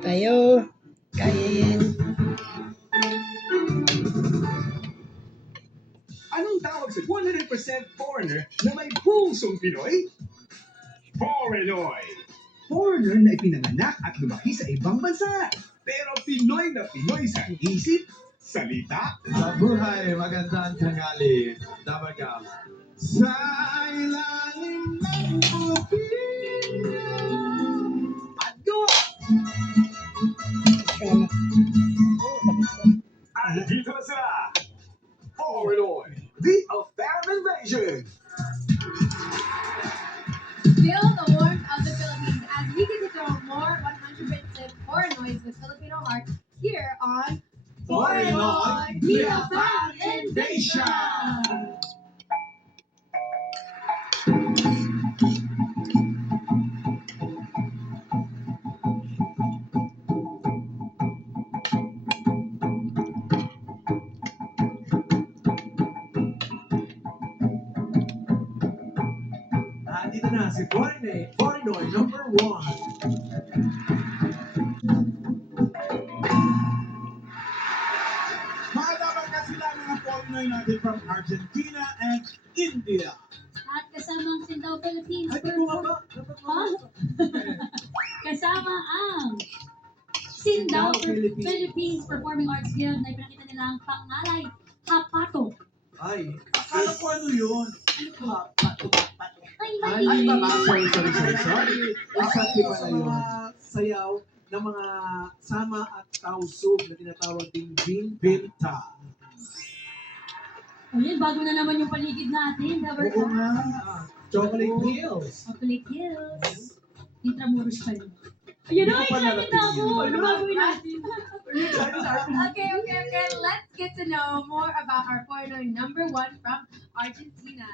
tayo. Kain. Anong tawag sa 100% foreigner na may pusong Pinoy? Foreignoy. Foreigner na ipinanganak at lumaki sa ibang bansa. Pero Pinoy na Pinoy sa isip, salita. Sa buhay, magandang tanghali. Damagam. Sa ilalim ng pupila At go! At dito na sila. Foreignoy, the Affair Invasion. Feel the warmth of the Philippines as we get to throw more 100% Foreignoids with Filipino heart here on Foreignoy, the the Affair Invasion. Dito na si Foreignoy number 1. Mahalaman na sila mga Foreignoy natin from Argentina and India. At kasamang Sindao Philippines. Ay, bumaba. Kasama ang Sindao Philippines. Philippines Performing Arts Guild na ipinakita nila ang pangalay, Hapato. Ay, akala ko ano yun? Ay, Ay, mali! sorry. Exactly pala yun. Sayaw ng mga sama at tausog na tinatawag ding Binta. Ayun, bago na naman yung paligid natin. Oo nga. Chocolate Hills. Chocolate Hills. Intramuros pa rin. Ayun na, Hindi ko pa excited na ako. narating Ano yun. gagawin natin? Okay. Let's get to know more about our foreigner number 1 from Argentina.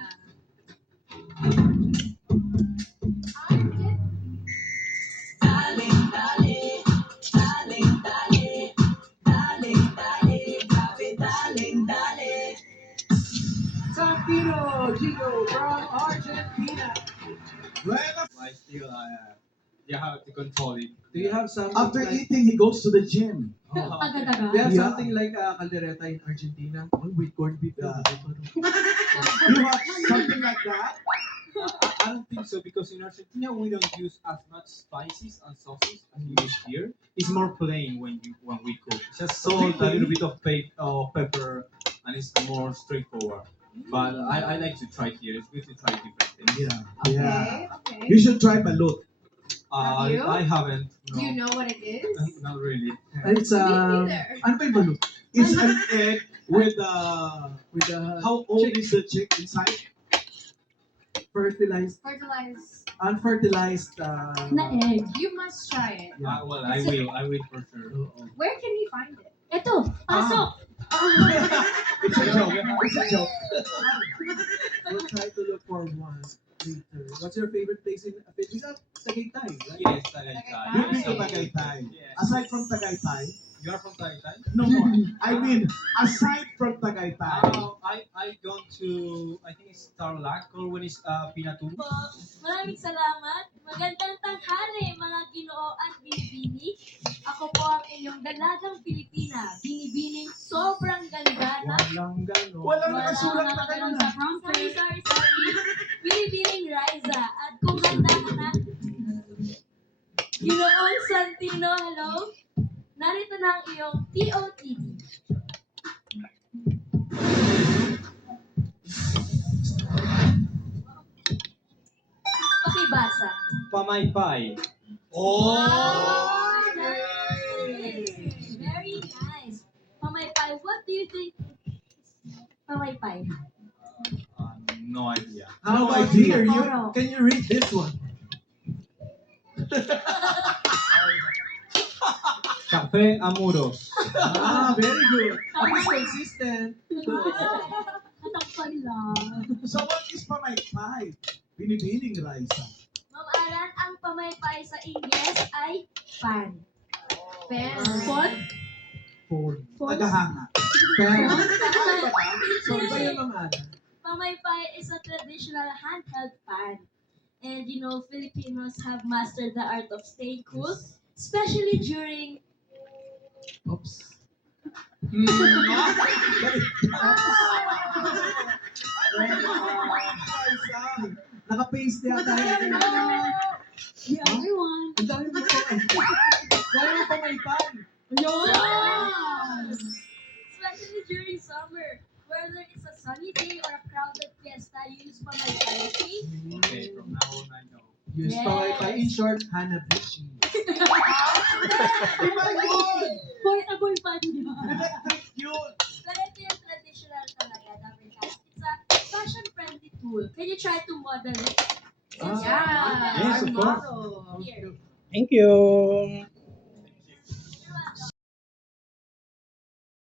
Santino Gigo from Argentina. Well, I still, you have to control it. do you have something After like, eating, he goes to the gym. Taga-taga. do you have Yeah. something like caldereta in Argentina? Oh, with corned beef. Yeah. You You have something like that? I don't think so because in Argentina we don't use as much spices and sauces as we use here. It's more plain when we cook. Just salt, a little bit of pepper, and it's more straightforward. But I like to try it here. It's good to try different things. Yeah. Okay. You should try balut. Have you? I haven't. Do you know what it is? Not really. It's Me neither. ano ba yung balut? It's an egg with how how old is the chick inside? fertilized, Fertilized. unfertilized Na egg. You must try it. Well, I will for sure. Where can we find it? Ito, pasok! It's a joke. It's a joke. We'll try to look for one later. What's your favorite place in Philippines? Tagaytay, right? Yes, Tagaytay. You've been to So- Tagaytay. Yes. Aside from Tagaytay, You are from Tagaytay? no more. I mean, aside from Tagaytay. I gone to, I think it's Tarlac or when it's Pinatubo. Po, maraming salamat. Magandang tanghali, mga Ginoo at Binibini. Ako po ang inyong dalagang Pilipina. Binibining sobrang ganda na Walang gano'n. Walang wala nakasulat na mga kayo ganun na. sa prompter. Sorry. Binibining Riza. At kung handa ka na, Ginoong Santino, hello? Narito na ang iyong TOTD. Pakibasa. Pamaypay. Oh, nice. Very nice. Pamaypay, what do you think? Pamaypay. No idea. How No about idea. here? Toro. Can you read this one? Cafe Amuros. Very good. At least consistent. Katakpan lang. So what is pamaypay? Binibining Raisa. Ma'am Alan, ang pamaypay sa Ingles ay fan. Pen. Font? Phone. Tagahanga. Pen. Hindi. So, iba yung mga ano. Pamaypay is a traditional handheld fan. And you know, Filipinos have mastered the art of staying cool especially during Oops. Naka-paste yata yun. the other one. Ang dami mo po. Dami mo pa may pan. Yes! Especially during summer, whether it's a sunny day or a crowded fiesta, use pamaykay. Okay, from now on I know. Use Yes. pa in short, Hanabishi. Portable pa yun. Electric yun. Pero ito yung traditional talaga na recast. It's a fashion-friendly tool. Can you try to model it? Ah. Yeah. Yes, of course. Here. Thank you.